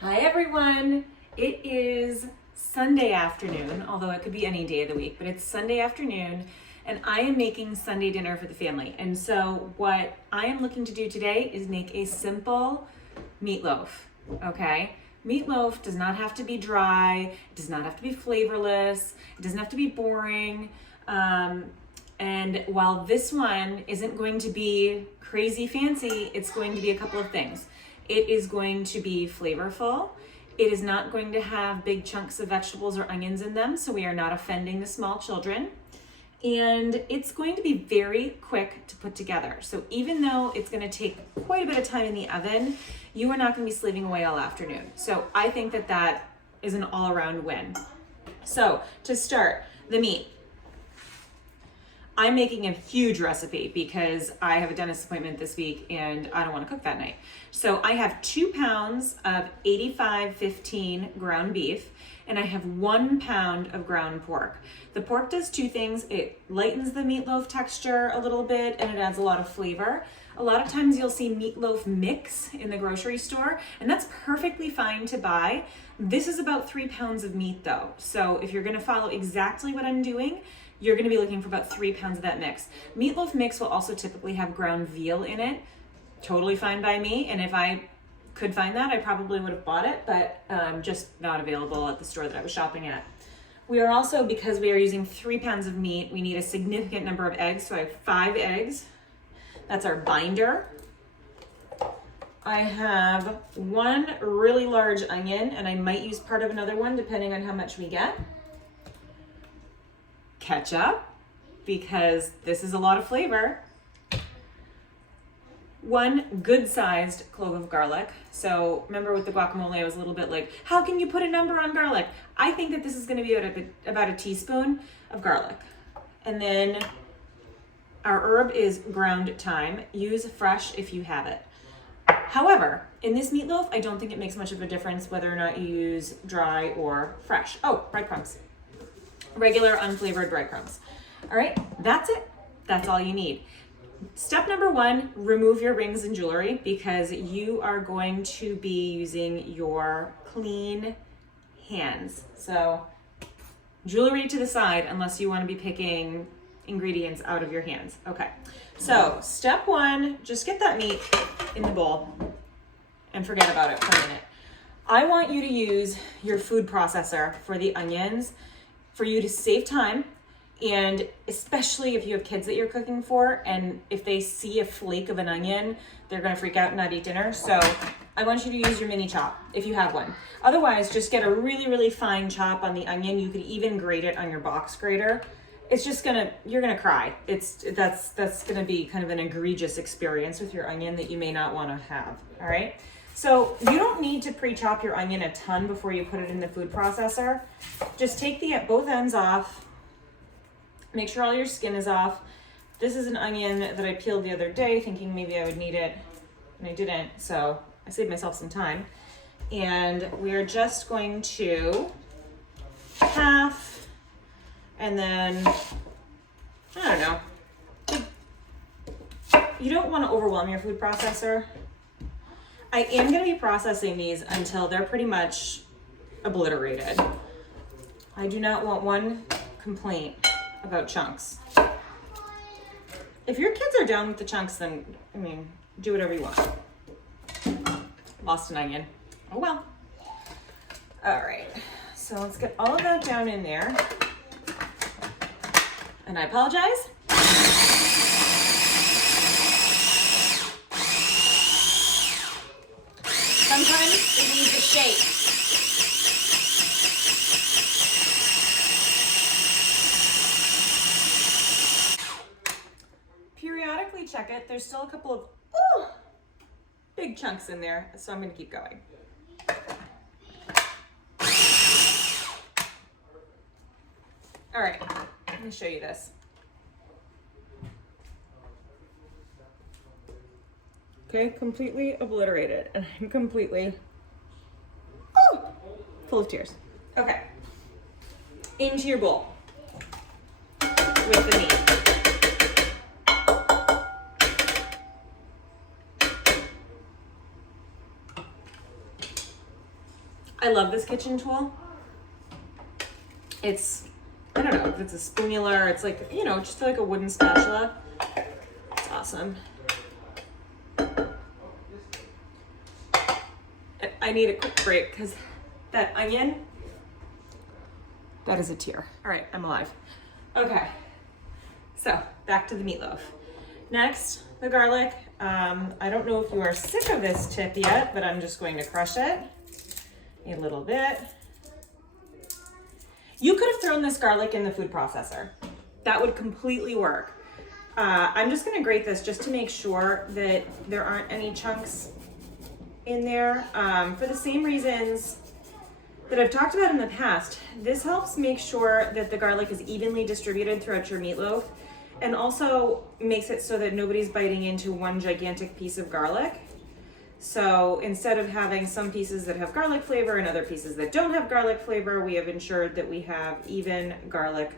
Hi everyone! It is Sunday afternoon, although it could be any day of the week, but it's Sunday afternoon and I am making Sunday dinner for the family. And so what I am looking to do today is make a simple meatloaf, okay? Meatloaf does not have to be dry, it does not have to be flavorless, it doesn't have to be boring. And while this one isn't going to be crazy fancy, it's going to be a couple of things. It is going to be flavorful. It is not going to have big chunks of vegetables or onions in them, so we are not offending the small children. And it's going to be very quick to put together. So even though it's going to take quite a bit of time in the oven, you are not going to be slaving away all afternoon. So I think that that is an all-around win. So to start, the meat. I'm making a huge recipe because I have a dentist appointment this week and I don't want to cook that night. So I have 2 pounds of 85/15 ground beef and I have 1 pound of ground pork. The pork does two things. It lightens the meatloaf texture a little bit and it adds a lot of flavor. A lot of times you'll see meatloaf mix in the grocery store and that's perfectly fine to buy. This is about 3 pounds of meat though. So if you're going to follow exactly what I'm doing, you're going to be looking for about 3 pounds of that mix. Meatloaf mix will also typically have ground veal in it. Totally fine by me. And if I could find that, I probably would have bought it, but just not available at the store that I was shopping at. We are also, because we are using 3 pounds of meat, we need a significant number of eggs. So I have 5 eggs. That's our binder. I have 1 really large onion, and I might use part of another one depending on how much we get. Ketchup, because this is a lot of flavor. 1 good-sized clove of garlic. So remember with the guacamole, I was a little bit like, how can you put a number on garlic? I think that this is going to be about a teaspoon of garlic. And then our herb is ground thyme. Use fresh if you have it. However, in this meatloaf, I don't think it makes much of a difference whether or not you use dry or fresh. Oh, breadcrumbs. Regular unflavored breadcrumbs. All right, that's it. That's all you need. Step number 1, remove your rings and jewelry because you are going to be using your clean hands. So jewelry to the side unless you want to be picking ingredients out of your hands. Okay, so step 1, just get that meat in the bowl and forget about it for a minute. I want you to use your food processor for the onions for you to save time, and especially if you have kids that you're cooking for and if they see a flake of an onion, they're going to freak out and not eat dinner. So I want you to use your mini chop if you have one. Otherwise, just get a really, really fine chop on the onion. You could even grate it on your box grater. It's just you're gonna cry. That's gonna be kind of an egregious experience with your onion that you may not want to have. All right. So you don't need to pre-chop your onion a ton before you put it in the food processor. Just take both ends off. Make sure all your skin is off. This is an onion that I peeled the other day thinking maybe I would need it, and I didn't. So I saved myself some time. And we're just going to half, and then, I don't know. You don't want to overwhelm your food processor. I am going to be processing these until they're pretty much obliterated. I do not want one complaint about chunks. If your kids are down with the chunks, then, I mean, do whatever you want. Lost an onion. Oh well. All right, so let's get all of that down in there. And I apologize. Sometimes it needs a shake. Periodically check it. There's still a couple of big chunks in there, so I'm going to keep going. All right, let me show you this. Okay, completely obliterated, and I'm completely full of tears. Okay, into your bowl with the meat. I love this kitchen tool. It's, I don't know if it's a spoonular, it's like, you know, just like a wooden spatula. It's awesome. I need a quick break because that onion, that is a tear. All right, I'm alive. Okay, so back to the meatloaf. Next, the garlic. I don't know if you are sick of this tip yet, but I'm just going to crush it a little bit. You could have thrown this garlic in the food processor. That would completely work. I'm just gonna grate this just to make sure that there aren't any chunks in there. For the same reasons that I've talked about in the past, this helps make sure that the garlic is evenly distributed throughout your meatloaf, and also makes it so that nobody's biting into one gigantic piece of garlic. So instead of having some pieces that have garlic flavor and other pieces that don't have garlic flavor, we have ensured that we have even garlic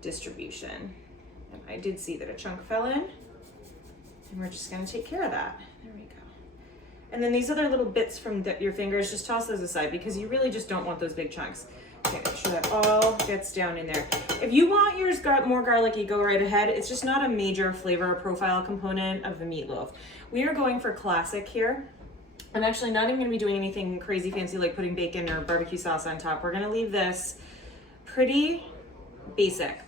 distribution. And I did see that a chunk fell in, and we're just gonna take care of that. There we go. And then these other little bits from your fingers, just toss those aside because you really just don't want those big chunks. Okay, make sure that all gets down in there. If you want yours more garlicky, go right ahead. It's just not a major flavor profile component of the meatloaf. We are going for classic here. I'm actually not even gonna be doing anything crazy fancy like putting bacon or barbecue sauce on top. We're gonna leave this pretty basic.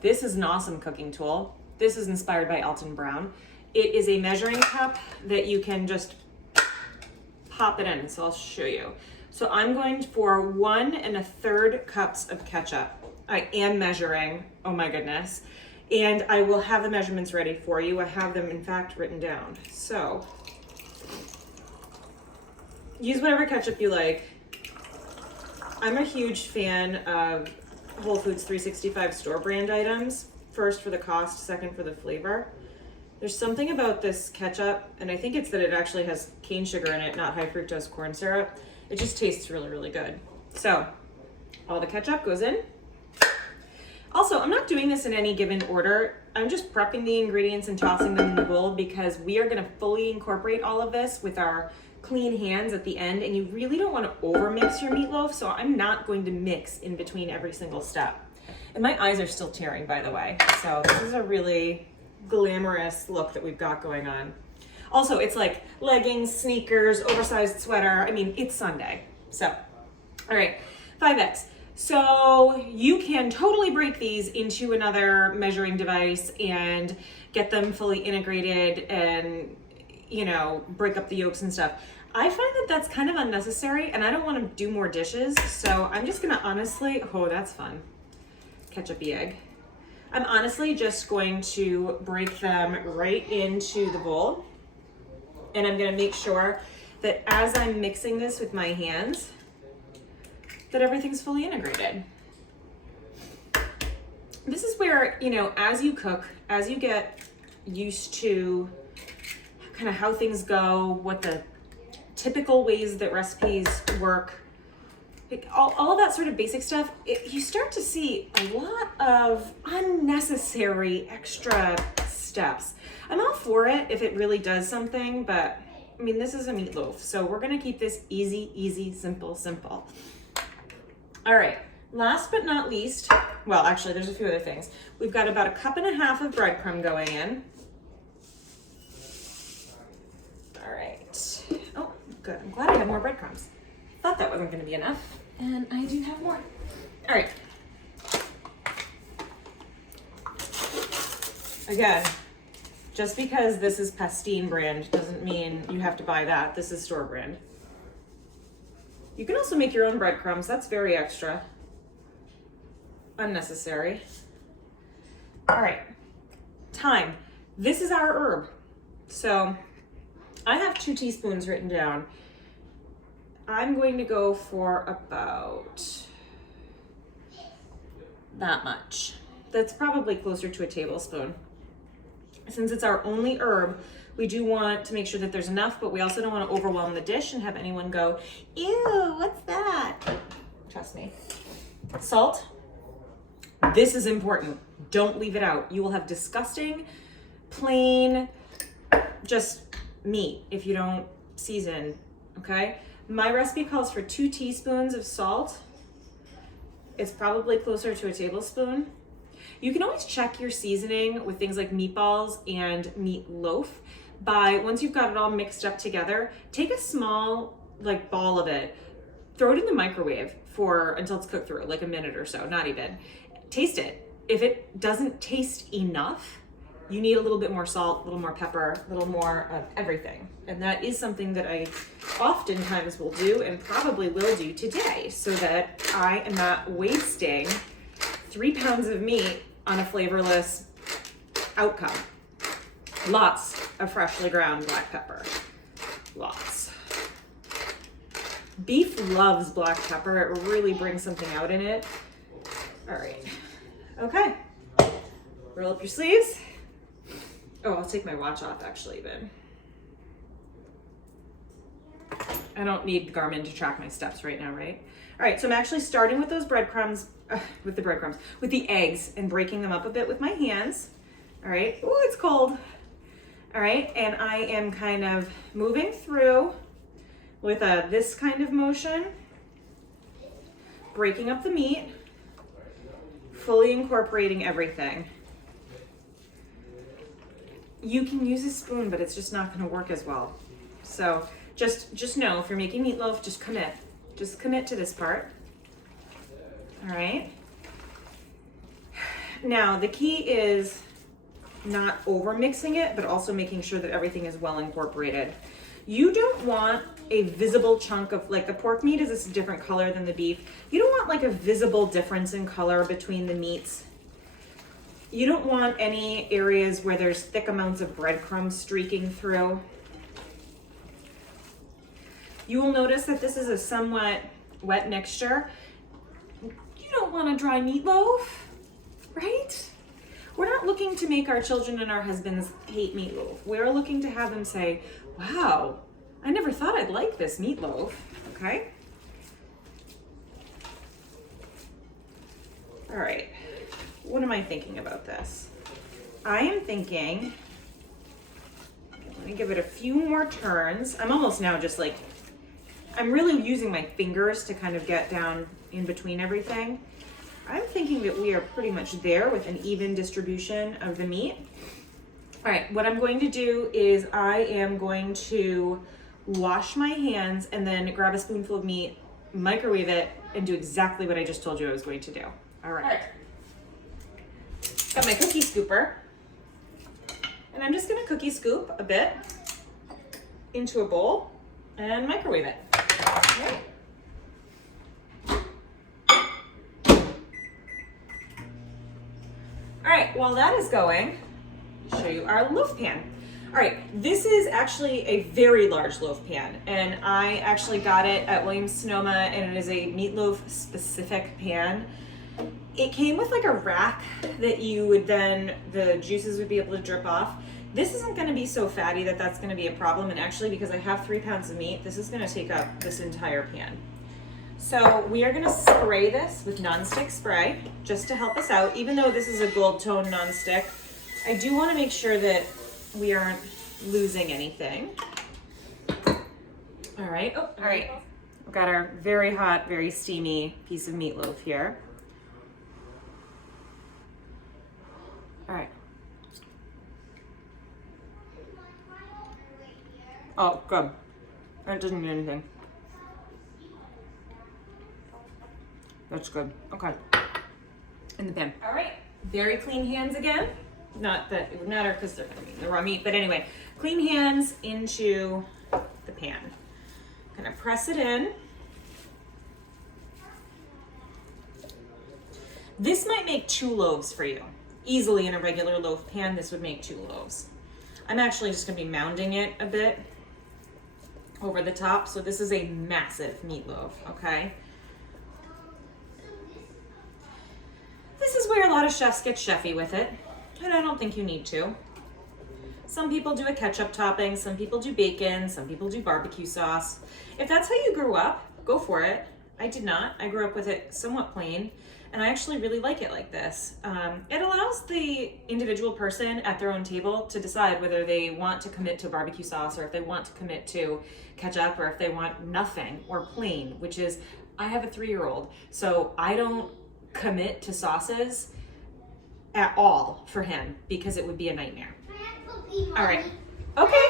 This is an awesome cooking tool. This is inspired by Alton Brown. It is a measuring cup that you can just pop it in, so I'll show you. So I'm going for 1 1/3 cups of ketchup. I am measuring, oh my goodness. And I will have the measurements ready for you. I have them in fact written down. So use whatever ketchup you like. I'm a huge fan of Whole Foods 365 store brand items. First for the cost, second for the flavor. There's something about this ketchup, and I think it's that it actually has cane sugar in it, not high fructose corn syrup. It just tastes really, really good. So all the ketchup goes in. Also, I'm not doing this in any given order. I'm just prepping the ingredients and tossing them in the bowl because we are gonna fully incorporate all of this with our clean hands at the end, and you really don't wanna overmix your meatloaf, so I'm not going to mix in between every single step. And my eyes are still tearing, by the way. So this is a really glamorous look that we've got going on. Also, it's like leggings, sneakers, oversized sweater. I mean, it's Sunday. So, all right, 5X. So you can totally break these into another measuring device and get them fully integrated and, you know, break up the yolks and stuff. I find that that's kind of unnecessary, and I don't want to do more dishes. So I'm just gonna honestly, oh, that's fun. Ketchup-y egg. I'm honestly just going to break them right into the bowl. And I'm gonna make sure that as I'm mixing this with my hands, that everything's fully integrated. This is where, you know, as you cook, as you get used to kind of how things go, what the typical ways that recipes work, like all of that sort of basic stuff, you start to see a lot of unnecessary extra steps. I'm all for it if it really does something, but I mean, this is a meatloaf, so we're gonna keep this easy, easy, simple, simple. All right, last but not least, well, actually there's a few other things. We've got about 1.5 cups of breadcrumb going in. All right, oh, good, I'm glad I have more breadcrumbs. Thought that wasn't gonna be enough, and I do have more. All right. Again, just because this is Pastine brand doesn't mean you have to buy that. This is store brand. You can also make your own breadcrumbs. That's very extra. Unnecessary. All right, thyme. This is our herb. So I have 2 teaspoons written down. I'm going to go for about that much. That's probably closer to a tablespoon. Since it's our only herb, we do want to make sure that there's enough, but we also don't want to overwhelm the dish and have anyone go, ew, what's that? Trust me. Salt. This is important. Don't leave it out. You will have disgusting, plain, just meat if you don't season, okay? My recipe calls for 2 teaspoons of salt. It's probably closer to a tablespoon. You can always check your seasoning with things like meatballs and meatloaf by, once you've got it all mixed up together, take a small like ball of it, throw it in the microwave for until it's cooked through, like a minute or so, not even. Taste it. If it doesn't taste enough, you need a little bit more salt, a little more pepper, a little more of everything. And that is something that I oftentimes will do and probably will do today so that I am not wasting 3 pounds of meat on a flavorless outcome. Lots of freshly ground black pepper. Lots. Beef loves black pepper. It really brings something out in it. All right. Okay. Roll up your sleeves. Oh, I'll take my watch off actually even. I don't need Garmin to track my steps right now, right? All right, so I'm actually starting with those breadcrumbs, with the eggs and breaking them up a bit with my hands. All right, oh, it's cold. All right, and I am kind of moving through with this kind of motion, breaking up the meat, fully incorporating everything. You can use a spoon, but it's just not gonna work as well. So just know, if you're making meatloaf, just commit to this part. All right. Now, the key is not over mixing it, but also making sure that everything is well incorporated. You don't want a visible chunk of, like the pork meat is a different color than the beef. You don't want like a visible difference in color between the meats. You don't want any areas where there's thick amounts of breadcrumbs streaking through. You will notice that this is a somewhat wet mixture. You don't want a dry meatloaf, right? We're not looking to make our children and our husbands hate meatloaf. We're looking to have them say, wow, I never thought I'd like this meatloaf, okay? All right. What am I thinking about this? I am thinking, let me give it a few more turns. I'm almost now just like, I'm really using my fingers to kind of get down in between everything. I'm thinking that we are pretty much there with an even distribution of the meat. All right, what I'm going to do is I am going to wash my hands and then grab a spoonful of meat, microwave it, and do exactly what I just told you I was going to do. All right. Got my cookie scooper, and I'm just gonna cookie scoop a bit into a bowl and microwave it. Okay. All right, while that is going, I'll show you our loaf pan. All right, this is actually a very large loaf pan, and I actually got it at Williams-Sonoma, and it is a meatloaf specific pan. It came with like a rack that you would then, the juices would be able to drip off. This isn't gonna be so fatty that that's gonna be a problem. And actually, because I have 3 pounds of meat, this is gonna take up this entire pan. So we are gonna spray this with nonstick spray just to help us out. Even though this is a gold tone nonstick, I do wanna make sure that we aren't losing anything. All right, oh, all right. We've got our very hot, very steamy piece of meatloaf here. All right. Oh, good. That doesn't need anything. That's good. Okay. In the pan. All right. Very clean hands again. Not that it would matter because they're the raw meat, but anyway, clean hands into the pan. Gonna press it in. This might make 2 loaves for you. Easily in a regular loaf pan, this would make 2 loaves. I'm actually just gonna be mounding it a bit over the top. So this is a massive meatloaf, okay? This is where a lot of chefs get chefy with it, and I don't think you need to. Some people do a ketchup topping, some people do bacon, some people do barbecue sauce. If that's how you grew up, go for it. I did not. I grew up with it somewhat plain, and I actually really like it like this. It allows the individual person at their own table to decide whether they want to commit to barbecue sauce, or if they want to commit to ketchup, or if they want nothing or plain, which is, I have a 3-year-old, so I don't commit to sauces at all for him because it would be a nightmare. All right. Okay.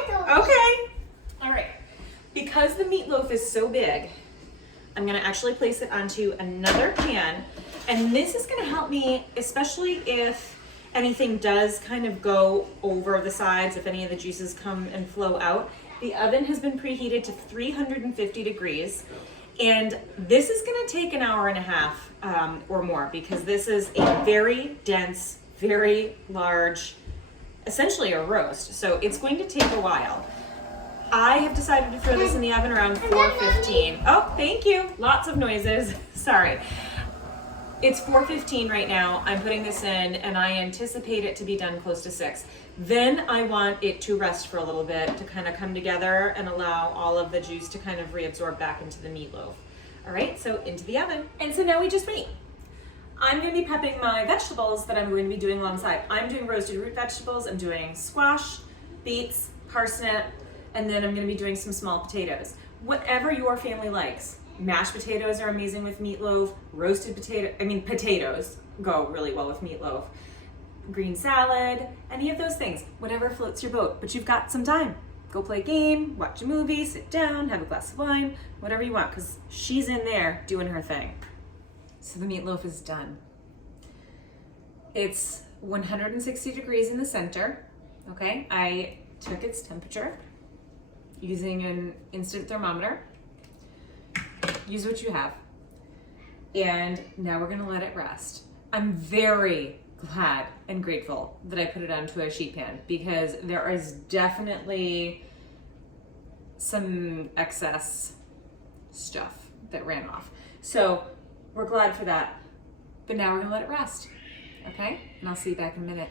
All right. Because the meatloaf is so big, I'm gonna actually place it onto another pan, and this is gonna help me, especially if anything does kind of go over the sides, if any of the juices come and flow out. The oven has been preheated to 350 degrees, and this is gonna take an hour and a half or more, because this is a very dense, very large, essentially a roast. So it's going to take a while. I have decided to throw this in the oven around 4:15. Oh, thank you. Lots of noises. Sorry. It's 4:15 right now. I'm putting this in, and I anticipate it to be done close to 6. Then I want it to rest for a little bit to kind of come together and allow all of the juice to kind of reabsorb back into the meatloaf. All right, so into the oven. And so now we just wait. I'm going to be prepping my vegetables that I'm going to be doing alongside. I'm doing roasted root vegetables. I'm doing squash, beets, parsnip, and then I'm going to be doing some small potatoes. Whatever your family likes. Mashed potatoes are amazing with meatloaf. Potatoes go really well with meatloaf. Green salad, any of those things. Whatever floats your boat, but you've got some time. Go play a game, watch a movie, sit down, have a glass of wine, whatever you want, because she's in there doing her thing. So the meatloaf is done. It's 160 degrees in the center, okay? I took its temperature using an instant thermometer. Use what you have. And now we're gonna let it rest. I'm very glad and grateful that I put it onto a sheet pan, because there is definitely some excess stuff that ran off. So we're glad for that. But now we're gonna let it rest, okay? And I'll see you back in a minute.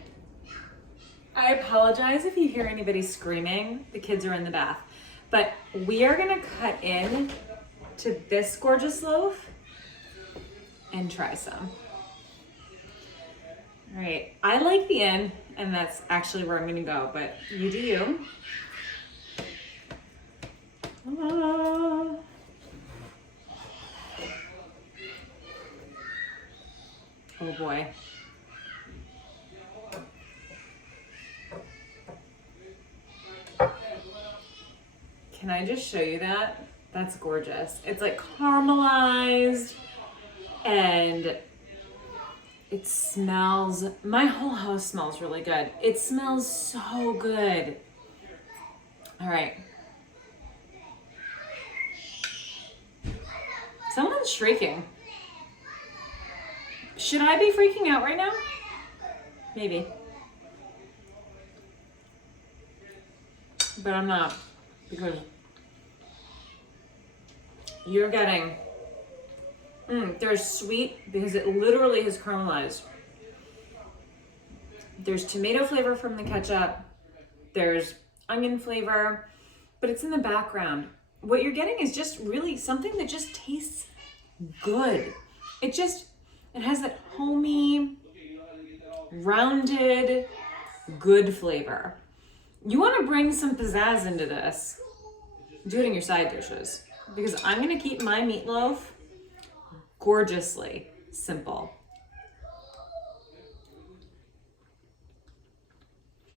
I apologize if you hear anybody screaming. The kids are in the bath. But we are gonna cut in to this gorgeous loaf and try some. All right, I like the end, and that's actually where I'm gonna go, but you do you. Ah. Oh boy. Can I just show you that? That's gorgeous. It's like caramelized, and it smells, my whole house smells really good. It smells so good. All right. Someone's shrieking. Should I be freaking out right now? Maybe. But I'm not, because you're getting, there's sweet, because it literally has caramelized. There's tomato flavor from the ketchup. There's onion flavor, but it's in the background. What you're getting is just really something that just tastes good. It has that homey, rounded, good flavor. You want to bring some pizzazz into this. Do it in your side dishes, because I'm going to keep my meatloaf gorgeously simple.